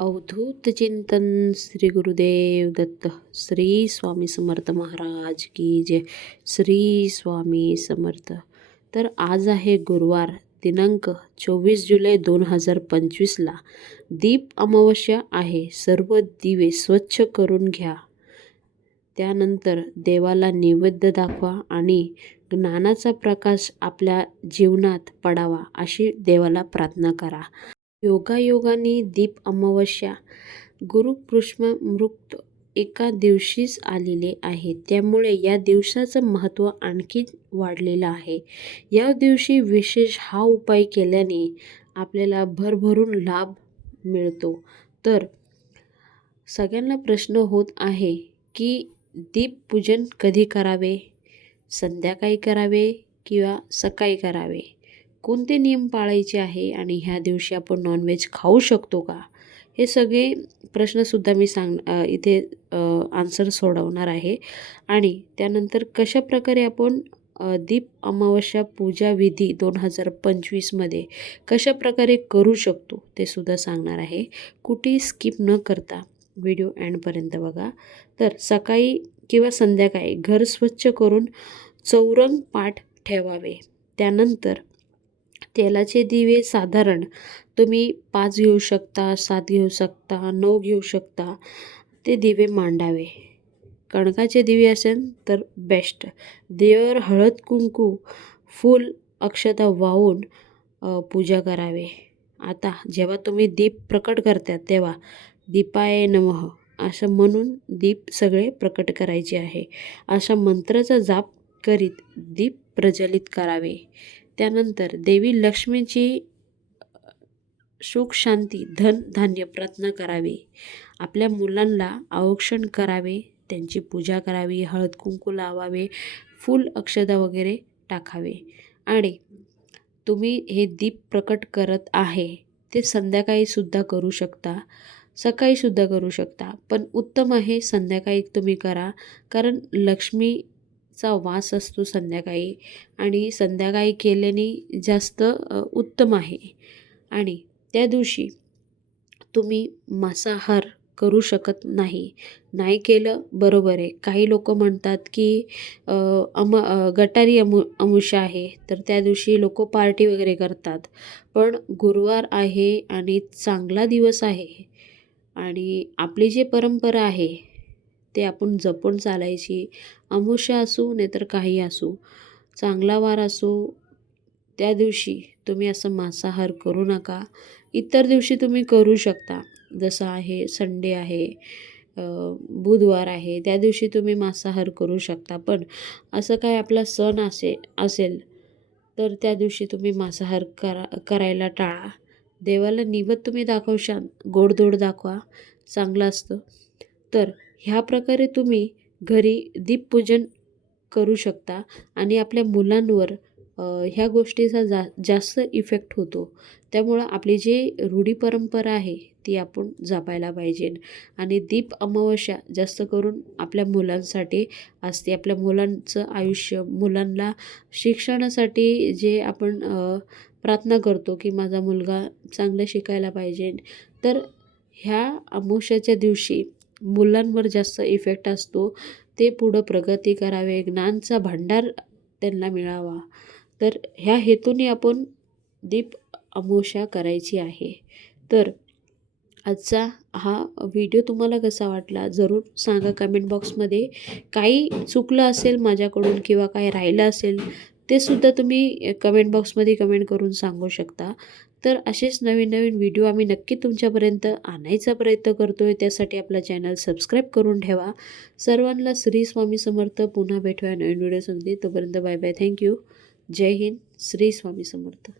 अवधूत चिंतन श्री गुरुदेव दत्त श्री स्वामी समर्थ महाराज की जय. श्री स्वामी समर्थ. तर आज आहे गुरुवार दिनांक चोवीस जुलै दोन हजार पंचवीसला दीप अमावस्या आहे सर्व दिवे स्वच्छ करून घ्या. त्यानंतर देवाला नैवेद्य दाखवा आणि ज्ञानाचा प्रकाश आपल्या जीवनात पडावा अशी देवाला प्रार्थना करा. योगायोगाने दीप अमावस्या गुरुपुष्पमृत एका दिवशीच आलेले आहे त्यामुळे या दिवसाचं महत्त्व आणखी वाढलेलं आहे. या दिवशी विशेष हा उपाय केल्याने आपल्याला भरभरून लाभ मिळतो. तर सगळ्यांना प्रश्न होत आहे की दीपपूजन कधी करावे? संध्याकाळी करावे किंवा सकाळी करावे? कोणते नियम पाळायचे आहे आणि ह्या दिवशी आपण नॉनव्हेज खाऊ शकतो का? हे सगळे प्रश्नसुद्धा मी सांग इथे आन्सर सोडवणार आहे. आणि त्यानंतर कशा प्रकारे आपण दीप अमावस्या पूजा विधी दोन हजार पंचवीसमध्ये कशा प्रकारे करू शकतो ते सुद्धा सांगणार आहे. कुठेही स्किप न करता व्हिडिओ एंडपर्यंत बघा. तर सकाळी किंवा संध्याकाळी घर स्वच्छ करून चौरंग पाठ ठेवावे. त्यानंतर तेलाचे दिवे साधारण. तुम्ही पाच घेऊ शकता सात घेऊ शकता नऊ घेऊ शकता. ते दिवे मांडावे. कणकाचे दिवे असेल तर बेस्ट देवर हळद कुंकू फूल अक्षता वाहून पूजा करावे. आता जेव्हा तुम्ही दीप प्रकट करता तेव्हा दीपाय नमः असं म्हणून दीप सगळे प्रकट करायचे आहे. अशा मंत्राचा जाप करीत दीप प्रज्वलित करावे. त्यानंतर देवी लक्ष्मीची सुख शांती धन धान्य प्रार्थना करावी. आपल्या मुलांना औक्षण करावे त्यांची पूजा करावी हळद कुंकू लावावे फूल अक्षदा वगैरे टाकावे. आणि तुम्ही हे दीप प्रकट करत आहे ते संध्याकाळीसुद्धा करू शकता. सकाळीसुद्धा करू शकता. पण उत्तम आहे संध्याकाळी तुम्ही करा. कारण लक्ष्मी चा वास असतो संध्याकाळी आणि संध्याकाळी केल्याने जास्त उत्तम आहे. आणि त्या दिवशी तुम्ही मांसाहार करू शकत नाही. नाही केलं बरोबर आहे. काही लोक म्हणतात की अम गटारी अमु अमुषा आहे तर त्या दिवशी लोक पार्टी वगैरे करतात. पण गुरुवार आहे आणि चांगला दिवस आहे. आणि आपली जी परंपरा आहे ते आपण जपून चालायची. अमुष्या असू नाहीतर काही असू. चांगला वार असो त्या दिवशी तुम्ही असं मांसाहार करू नका. इतर दिवशी तुम्ही करू शकता. जसं आहे संडे आहे बुधवार आहे त्या दिवशी तुम्ही मांसाहार करू शकता. पण असं काय आपला सण असे असेल तर त्या दिवशी तुम्ही मांसाहार करा करायला टाळा. देवाला निवत तुम्ही दाखवशान गोडधोड दाखवा. चांगलं असतं. तर ह्या प्रकारे तुम्ही घरी दीपपूजन करू शकता आणि आपल्या मुलांवर ह्या गोष्टीचा जा जास्त इफेक्ट होतो. त्यामुळं आपली जी रूढी परंपरा आहे ती आपण जपायला पाहिजे. आणि दीप अमावस्या जास्त करून आपल्या मुलांसाठी असते. आपल्या मुलांचं आयुष्य मुलांना शिक्षणासाठी जे आपण प्रार्थना करतो की माझा मुलगा चांगलं शिकायला पाहिजे. तर ह्या अमावस्याच्या दिवशी मुलांवर जास्त इफेक्ट असतो ते पुढं प्रगती करावे ज्ञानचा भांडार त्यांना मिळावा. तर ह्या हेतूने आपण दीप अमावस्या करायची आहे. तर आजचा हा व्हिडिओ तुम्हाला कसा वाटला? जरूर सांगा कमेंट बॉक्समध्ये काही चुकलं असेल माझ्याकडून किंवा काही राहिलं असेल ते सुद्धा तुम्ही कमेंट बॉक्समध्ये कमेंट करून सांगू शकता. तर असेच नवीन नवीन व्हिडिओ आम्ही नक्की तुमच्यापर्यंत आणायचा प्रयत्न करतो आहे त्यासाठी आपला चॅनल सबस्क्राईब करून ठेवा. सर्वांना श्री स्वामी समर्थ. पुन्हा भेटूया नवीन व्हिडिओ तोपर्यंत बाय बाय थँक्यू जय हिंद. श्री स्वामी समर्थ.